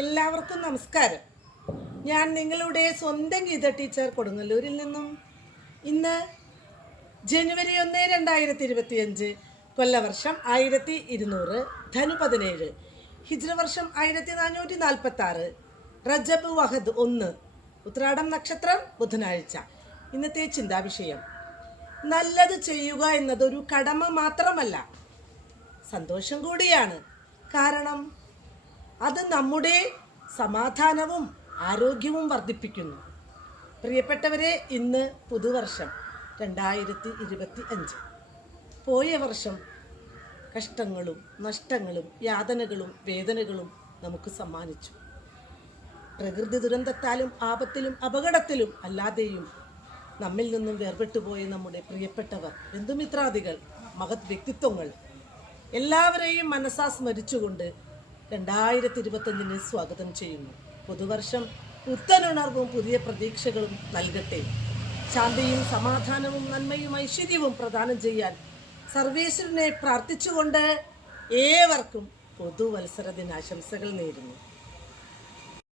എല്ലാവർക്കും നമസ്കാരം. ഞാൻ നിങ്ങളുടെ സ്വന്തം ഗീത ടീച്ചർ കൊടുങ്ങല്ലൂരിൽ നിന്നും. ഇന്ന് ജനുവരി 1, 2025, കൊല്ലവർഷം 1200, ധനു 17, ഹിജ്ര വർഷം 1446, റജബ് വഹദ് 1, ഉത്രാടം നക്ഷത്രം, ബുധനാഴ്ച. ഇന്നത്തെ ചിന്താവിഷയം: നല്ലത് ചെയ്യുക എന്നതൊരു കടമ മാത്രമല്ല, സന്തോഷം കൂടിയാണ്. കാരണം അത് നമ്മുടെ സമാധാനവും ആരോഗ്യവും വർദ്ധിപ്പിക്കുന്നു. പ്രിയപ്പെട്ടവരെ, ഇന്ന് പുതുവർഷം 2025. പോയ വർഷം കഷ്ടങ്ങളും നഷ്ടങ്ങളും യാതനകളും വേദനകളും നമുക്ക് സമ്മാനിച്ചു. പ്രകൃതി ദുരന്തത്താലും ആപത്തിലും അപകടത്തിലും അല്ലാതെയും നമ്മിൽ നിന്നും വേർപെട്ടുപോയ നമ്മുടെ പ്രിയപ്പെട്ടവർ, ബന്ധുമിത്രാദികൾ, മഹത് വ്യക്തിത്വങ്ങൾ എല്ലാവരെയും മനസ്സാ സ്മരിച്ചുകൊണ്ട് 2025 സ്വാഗതം ചെയ്യുന്നു. പുതുവർഷം പുത്തനുണർവും പുതിയ പ്രതീക്ഷകളും നൽകട്ടെ. ശാന്തിയും സമാധാനവും നന്മയും ഐശ്വര്യവും പ്രദാനം ചെയ്യാൻ സർവേശ്വരനെ പ്രാർത്ഥിച്ചുകൊണ്ട് ഏവർക്കും പുതുവത്സര ദിനാശംസകൾ നേരുന്നു.